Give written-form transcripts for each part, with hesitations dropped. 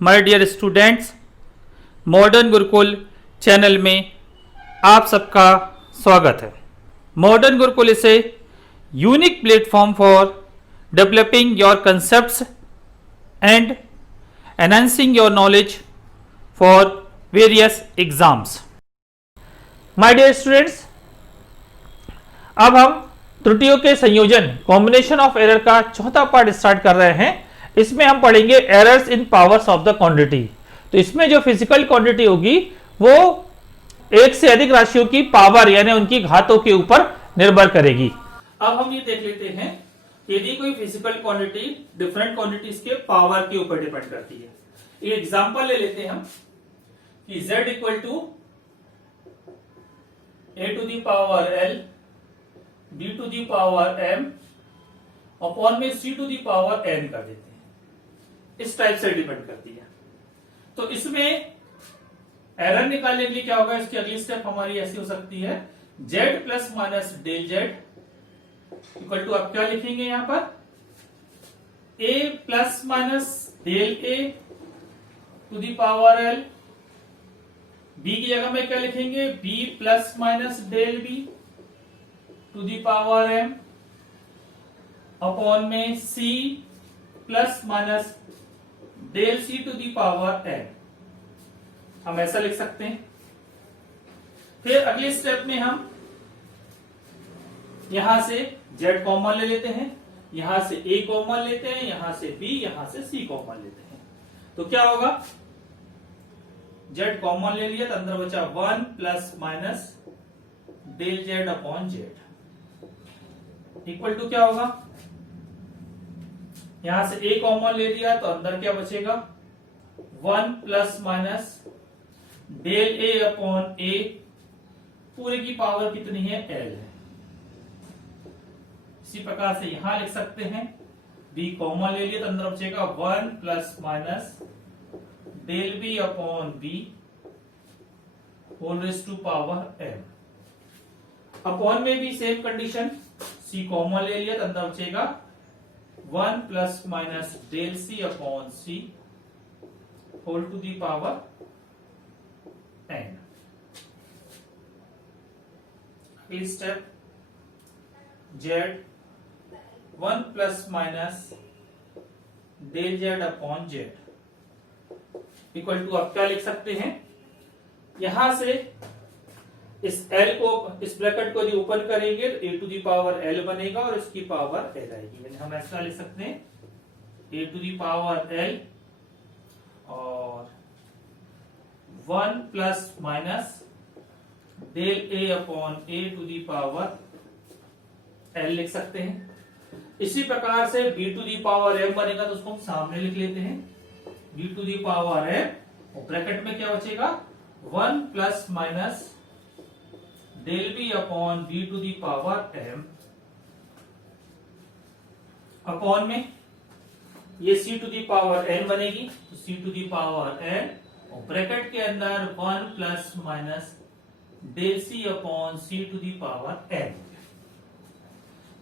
My dear students, modern Gurukul channel में आप सबका स्वागत है। Modern Gurukul is a unique platform for developing your concepts and enhancing your knowledge for various exams. My dear students, अब हम त्रुटियों के संयोजन कॉम्बिनेशन ऑफ एरर का चौथा पार्ट स्टार्ट कर रहे हैं। इसमें हम पढ़ेंगे errors in powers of the quantity. तो इसमें जो फिजिकल क्वांटिटी होगी वो एक से अधिक राशियों की पावर यानी उनकी घातों के ऊपर निर्भर करेगी। अब हम ये देख लेते हैं यदि कोई फिजिकल क्वांटिटी डिफरेंट क्वांटिटीज के पावर के ऊपर डिपेंड करती है। एक एग्जांपल ले लेते हैं हम कि z equal to a to the power l b to the power m upon में c to the power n कर देते हैं। इस टाइप से डिपेंड करती है। तो इसमें एरर निकालने के लिए क्या होगा, इसकी अगली स्टेप हमारी ऐसी हो सकती है z plus minus del z equal to, आप क्या लिखेंगे यहां पर a plus minus del a to the power l, b की जगह में क्या लिखेंगे b plus minus del b to the power m upon में c plus minus del c to the power n। हम ऐसा लिख सकते हैं। फिर अगले स्टेप में हम यहां से z कॉमन ले लेते हैं, यहां से a कॉमन लेते हैं, यहां से b, यहां से c कॉमन लेते हैं। तो क्या होगा, z कॉमन ले लिया तो अंदर बचा 1 plus minus del z upon z equal to क्या होगा, यहां से a कॉमन ले लिया तो अंदर क्या बचेगा 1 plus minus del a upon a, पूरे की पावर कितनी है l है। इसी प्रकार से यहां लिख सकते हैं b कॉमन ले लिया तो अंदर बचेगा 1 plus minus del b upon b whole raise to power m। Upon में भी सेम कंडीशन, c कॉमन ले लिया तो अंदर बचेगा 1 plus minus del c upon c whole to the power n। अगली step z 1 plus minus del z upon z equal to, आप क्या लिख सकते हैं, यहां से इस l को, इस ब्रैकेट को यदि ओपन करेंगे तो a to the power l बनेगा और इसकी पावर l आएगी। यानी हम ऐसा लिख सकते हैं a to the power l और 1 plus minus del a upon a to the power l लिख सकते हैं। इसी प्रकार से b to the power m बनेगा तो उसको हम सामने लिख लेते हैं b to the power m और ब्रैकेट में क्या बचेगा 1 plus minus del B upon B to the power m upon में ये c to the power n बनेगी तो c to the power n और ब्रैकेट के अंदर 1 plus minus del c upon c to the power n।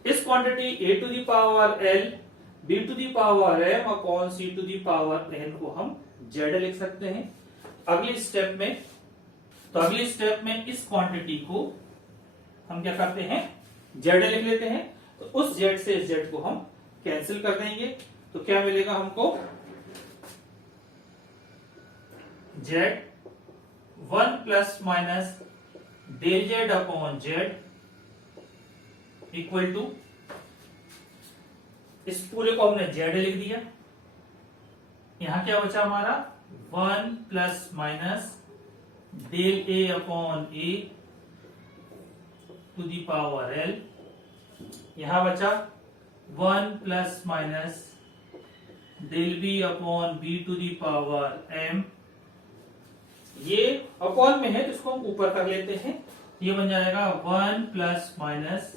इस quantity a to the power l b to the power m upon c to the power n को हम z लिख सकते हैं। अगली स्टेप में, तो अगली स्टेप में इस क्वांटिटी को हम क्या करते हैं z लिख लेते हैं। तो उस z से इस z को हम कैंसिल कर देंगे तो क्या मिलेगा हमको z 1 plus minus del z upon z equal to, इस पूरे को हमने z लिख दिया, यहां क्या बचा हमारा 1 plus minus del a upon a to the power l, यहां बचा 1 plus minus del b upon b to the power m। ये अपॉन में है तो इसको हम ऊपर कर लेते हैं, ये बन जाएगा 1 plus minus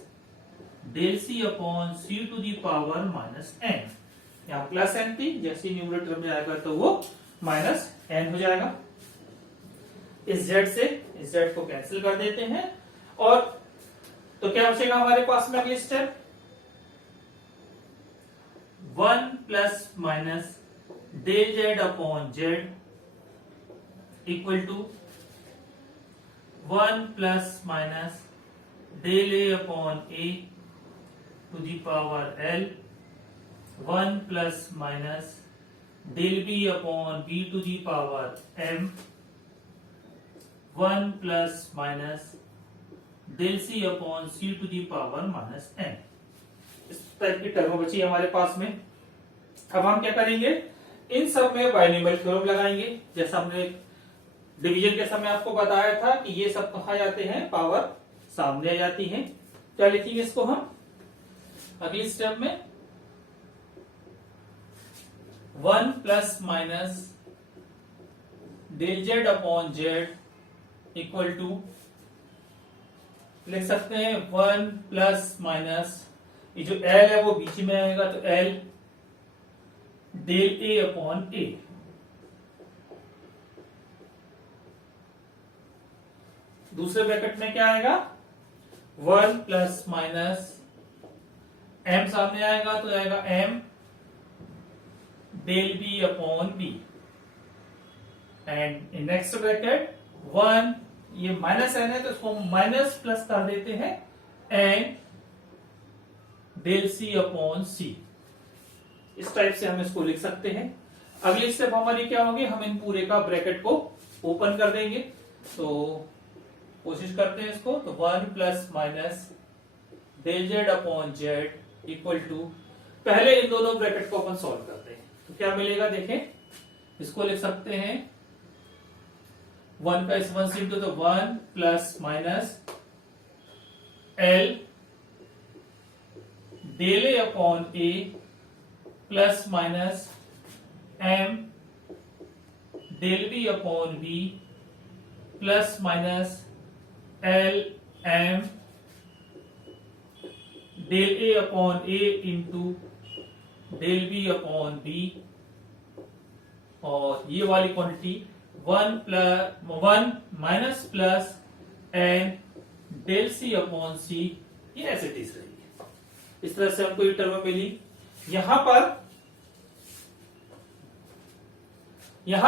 del c upon c to the power minus n। यहां प्लस n थी, जैसे न्यूमरेटर में आएगा तो वो माइनस n हो जाएगा। इस z से इस z को कैंसिल कर देते हैं और तो क्या बचेगा हमारे पास में अगली step 1 plus minus del Z upon Z equal to 1 plus minus del A upon A to the power L 1 plus minus del B upon B to the power M 1 plus minus del C upon C to the power minus N. इस type की term बची हमारे पास में। अब हम क्या करेंगे, इन सब में बाइनोमियल थ्योरम लगाएंगे। जैसा हमने डिवीजन के समय आपको बताया था कि ये सब कहा जाते हैं, पावर सामने आ जाती है। क्या लिखेंगे इसको हम अगली स्टेप में, 1 plus minus del Z upon Z equal to लिख सकते हैं 1 प्लस माइनस, ये जो एल है वो बीच में आएगा तो एल डेल ए अपॉन ए। दूसरे ब्रैकेट में क्या आएगा, 1 प्लस माइनस एम सामने आएगा तो आएगा M del B upon B. And in next bracket 1, ये माइनस एन है तो इसको माइनस प्लस कर देते हैं, and del C upon C. इस टाइप से हम इसको लिख सकते हैं। अगली स्टेप हमारी क्या होगी, हम इन पूरे का ब्रैकेट को ओपन कर देंगे। तो कोशिश करते हैं इसको, तो 1 plus minus del Z upon Z equal to, पहले इन दोनों ब्रैकेट को अपन सॉल्व करते हैं तो क्या मिलेगा देखें, इसको लिख सकते हैं 1 का इस 1 से इंटू, तो 1 plus minus L del A upon A plus minus M del B upon B plus minus L M del A upon A into del B upon B, और ये वाली quantity 1 minus plus N del C upon C, ये ऐसे टीस रहेगी। इस तरह से हमको ये टर्म मिली। यहां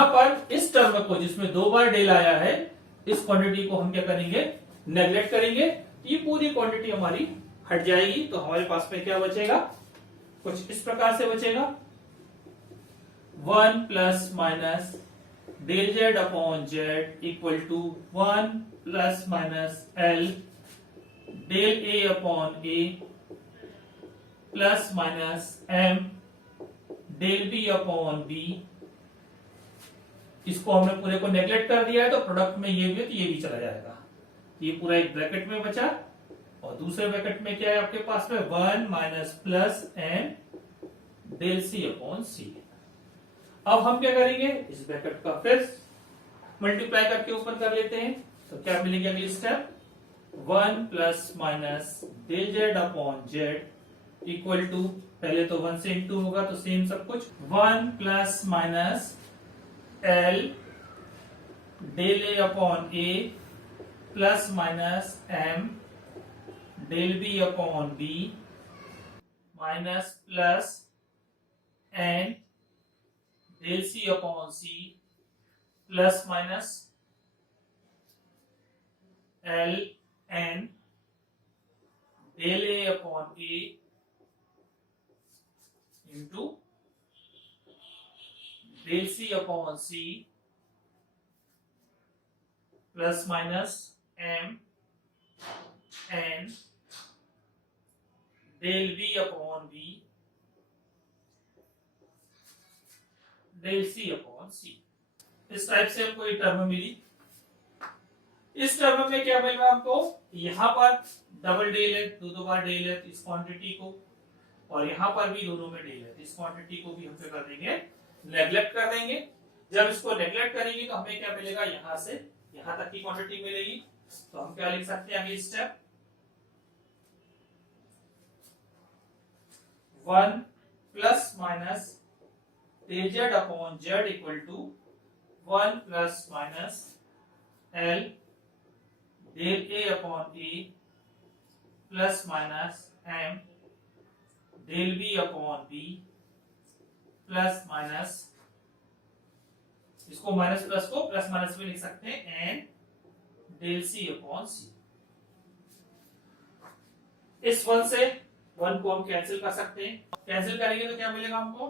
पर इस टर्म को जिसमें 2 बार डेल आया है, इस क्वांटिटी को हम क्या करेंगे, नेग्लेक्ट करेंगे। ये पूरी क्वांटिटी हमारी हट जाएगी। तो हमारे पास में क्या बचेगा, कुछ इस प्रकार से बचेगा, 1 plus minus del Z upon Z equal to 1 plus minus L del A upon A plus minus M del B upon B. इसको हमने पूरे को नेग्लेक्ट कर दिया है तो प्रोडक्ट में ये भी है तो ये भी चला जाएगा। ये पूरा एक ब्रैकेट में बचा, और दूसरे ब्रैकेट में क्या है आपके पास में, 1 minus plus N del C upon C. अब हम क्या करेंगे, इस ब्रैकेट का फिर मल्टीप्लाई करके ओपन कर लेते हैं। तो क्या मिलेंगे अगली step, 1 plus minus del Z upon Z equal to, पहले तो 1 से इंटू होगा तो सेम सब कुछ, 1 plus minus L del A upon A plus minus M del B upon B minus plus N del C upon C plus minus L N del A upon A into del C upon C plus minus M N del B upon B del C upon C. इस type से हमको ये term मिली। इस term में क्या मिल रहा है हमको, यहां पर डबल डेल है, दो बार डेल है इस क्वांटिटी को, और यहां पर भी दोनों में डेल है, इस क्वांटिटी को भी हम क्या कर देंगे, नेग्लेक्ट कर देंगे। जब इसको नेग्लेक्ट करेंगे तो हमें क्या मिलेगा, यहां से यहां तक की क्वांटिटी मिलेगी। तो हम क्या लिख सकते हैं अगली step, 1 plus minus del Z upon Z equal to 1 plus minus L del A upon A plus minus M del B upon B plus minus इसको माइनस प्लस को प्लस माइनस में लिख सकते हैं N del C upon C. इस one से one को हम कैंसिल कर सकते हैं, कैंसिल करेंगे तो क्या मिलेगा हमको,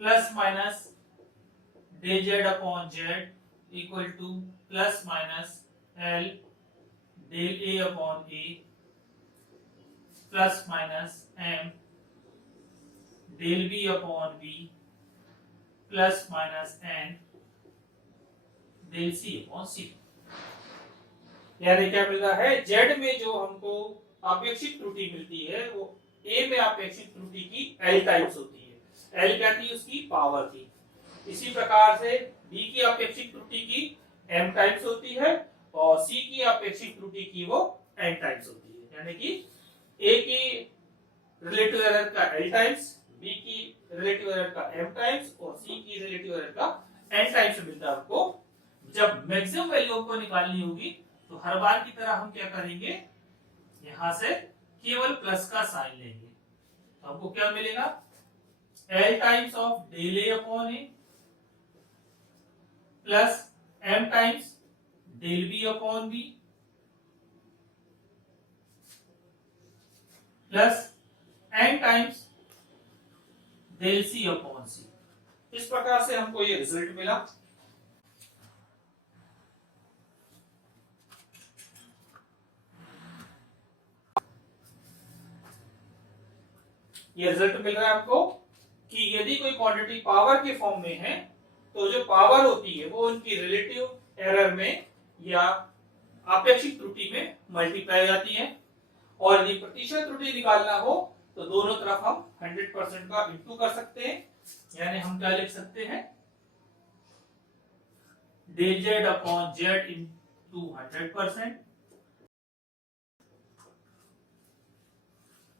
plus minus del Z upon Z equal to plus minus L del A upon A plus minus M del B upon B plus minus N del C upon C. यानी क्या मिल रहा है, जेड में जो हमको आपेक्षिक त्रुटि मिलती है वो ए में आपेक्षिक त्रुटि की एल टाइम्स होती है। एल क्या थी, उसकी पावर थी। इसी प्रकार से बी की आपेक्षिक त्रुटि की एम टाइम्स होती है और सी की आपेक्षिक त्रुटि की वो एन टाइम्स होती है। यानी कि ए की रिलेटिव एरर का एल टाइम्स, बी की रिलेटिव एरर का एम टाइम्स और सी की रिलेटिव एरर का एन टाइम्स मिलता है आपको। जब मैक्सिमम वैल्यू को निकालनी होगी तो हर बार की तरह हम क्या करेंगे, यहां से केवल प्लस का साइन लेंगे। तो हमको क्या मिलेगा, L times of del A upon A plus M times del B upon B plus N times del C upon C. इस प्रकार से हमको ये रिजल्ट मिला। ये रिजल्ट मिल रहा है आपको कि यदि कोई क्वांटिटी पावर के फॉर्म में है तो जो पावर होती है वो उनकी रिलेटिव एरर में या आपेक्षिक त्रुटि में मल्टीप्लाई हो जाती है। और यदि प्रतिशत त्रुटि निकालना हो तो दोनों तरफ हम 100% का इंटू कर सकते हैं। यानी हम क्या लिख सकते हैं, del Z upon Z into 100%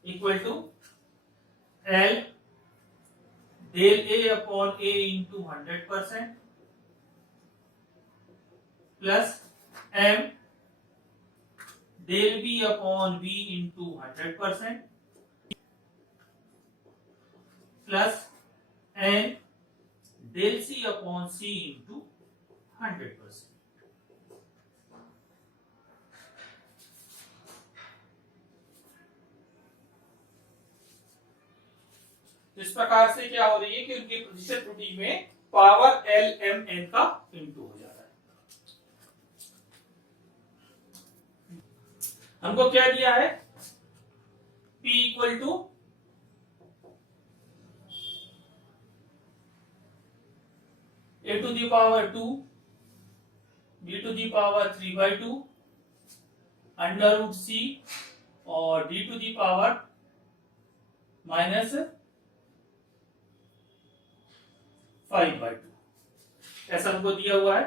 equal to L del A upon A into 100% plus M del B upon B into 100% plus N del C upon C into 100%। इस प्रकार से क्या हो रही है कि उनकी प्रतिशत त्रुटि में पावर एल एम एन का इंटू हो जा रहा है। हमको क्या दिया है, P equal to a to the power 2 b to the power 3/2 under root c और d to the power minus 5/2 ऐसा हमको दिया हुआ है।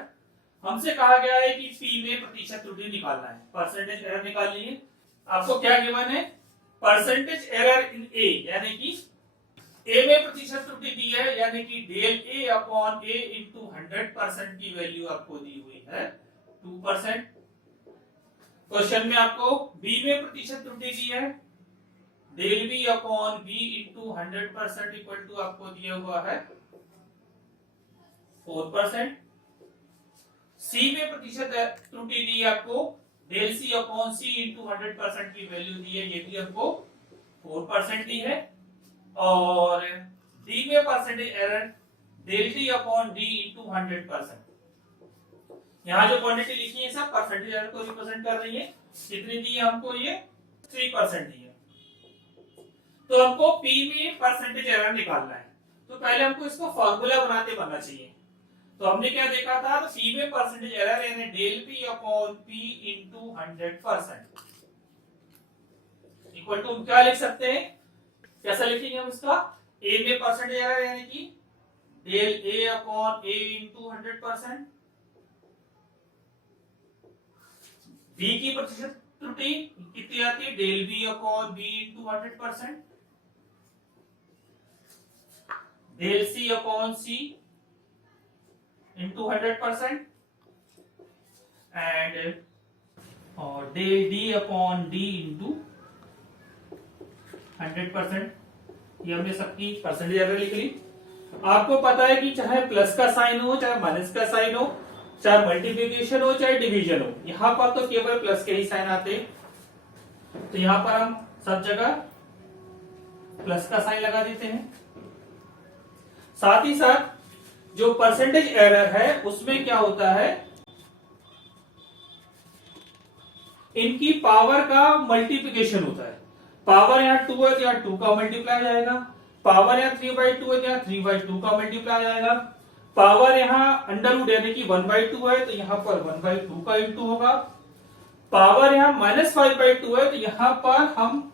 हमसे कहा गया है कि P में प्रतिशत त्रुटि निकालना है, परसेंटेज एरर निकालनी है। आपको क्या गिवन है, परसेंटेज एरर इन ए, यानी कि ए में प्रतिशत त्रुटि दी है, यानी कि del A upon A into 100% की वैल्यू आपको दी हुई है 2%। क्वेश्चन में आपको बी में प्रतिशत त्रुटि दी है, del B upon B into 100% equal to आपको दिया हुआ है 4%। सी में प्रतिशत त्रुटि दी है आपको, del C upon C into 100% की वैल्यू दी है, ये भी हमको 4% दी है। और डी में percentage error del T upon D into 100%। यहाँ जो क्वांटिटी लिखी है सब परसेंटेज एरर को रिप्रेजेंट कर रही है। कितनी दी है हमको, ये 3% दी है। तो हमको पी में परसेंटेज एरर निकालना है, तो पहले हमको इसको फॉर्मूला बनाते बनना चाहिए। तो हमने क्या देखा था, तो पी में परसेंटेज एरर यानी del P upon P into 100% equal to हम क्या लिख सकते हैं, कैसा लिखेंगे हम इसका, ए में परसेंटेज एरर यानी कि del A upon A into 100%, B की प्रतिशत त्रुटि कितनी आती है, del B upon B into 100%, del C upon C into 100% and और del D upon D into 100%। ये हमने सबकी परसेंटेज एरर लिख ली। आपको पता है कि चाहे प्लस का साइन हो, चाहे माइनस का साइन हो, चाहे मल्टीप्लिकेशन हो, चाहे डिवीजन हो, यहां पर तो केवल प्लस के ही साइन आते हैं। तो यहां पर हम सब जगह प्लस का साइन लगा देते हैं। साथ ही साथ जो परसेंटेज एरर है उसमें क्या होता है, इनकी पावर का मल्टीप्लिकेशन होता है। पावर यहाँ 2 है तो यहाँ 2 का मल्टीप्लाई जाएगा, पावर यहाँ 3/2 है तो यहाँ 3/2 का मल्टीप्लाई जाएगा, पावर यहाँ अंडर यानी कि 1/2 है तो यहाँ पर 1/2 का इंटू होगा, पावर यहाँ -5/2 है तो यहाँ पर हम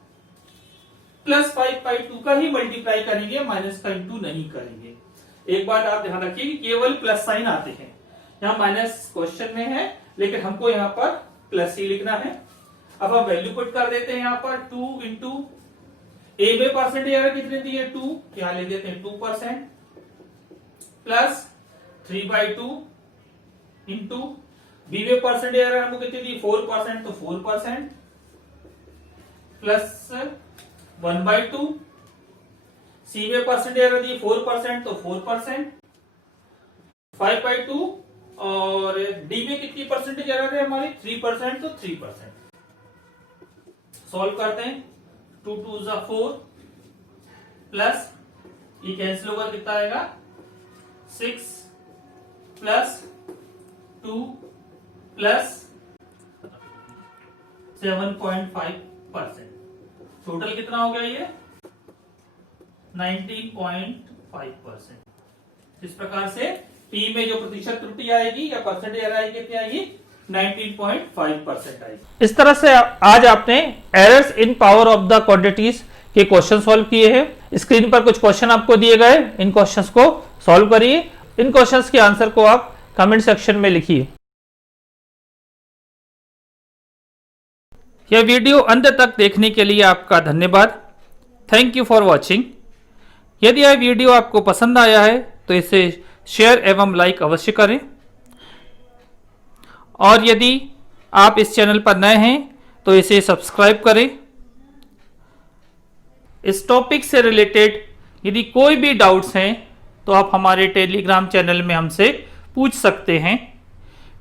+5/2 का ही मल्टीप्लाई करेंगे, माइनस का इंटू नहीं करेंगे। एक बात आप ध्यान रखिए कि केवल प्लस साइन आते हैं, यहाँ माइनस क्वेश्चन में है लेकिन हमको यहाँ पर प्लस ही लिखना है। अब हम वैल्यू पुट कर देते हैं यहाँ पर 2 इंटू ए में परसेंटेज एरर कितने दी है 2, यहाँ ले देते हैं 2% प्लस 3/2 इंटू बी में परसेंटेज एरर हमको कितनी दी 4% तो 4% प्लस 1/2, सी में परसेंटेज एरर दी 4% तो 4%, 5/2 और डी में कितनी परसेंटेज एरर है हमारी 3% तो 3%। सॉल्व करते हैं, 2 2 जा 4 प्लस ये कैंसिल होकर कितना आएगा 6 प्लस 2 प्लस 7.5%। टोटल कितना हो गया ये 19.5%। इस प्रकार से पी में जो प्रतिशत त्रुटि आएगी या परसेंटेज एरर आएगी कितनी आएगी 19.5% आएगी। इस तरह से आज आपने errors in power of the quantities के क्वेश्चन सॉल्व किए हैं। स्क्रीन पर कुछ क्वेश्चन आपको दिए गए, इन क्वेश्चंस को सॉल्व करिए। इन क्वेश्चंस के आंसर को आप कमेंट सेक्शन में लिखिए। यह वीडियो अंत तक देखने के लिए आपका धन्यवाद। Thank you for watching. यदि यह वीडियो आपको पसंद आया है तो इसे शेयर एवं लाइक अवश्य करें, और यदि आप इस चैनल पर नए हैं तो इसे सब्सक्राइब करें। इस टॉपिक से रिलेटेड यदि कोई भी डाउट्स हैं तो आप हमारे टेलीग्राम चैनल में हमसे पूछ सकते हैं।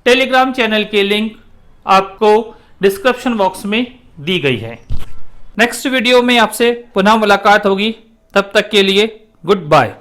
टेलीग्राम चैनल की लिंक आपको डिस्क्रिप्शन बॉक्स में दी गई है। नेक्स्ट वीडियो में आपसे पुनः मुलाकात होगी, तब तक के लिए गुड बाय।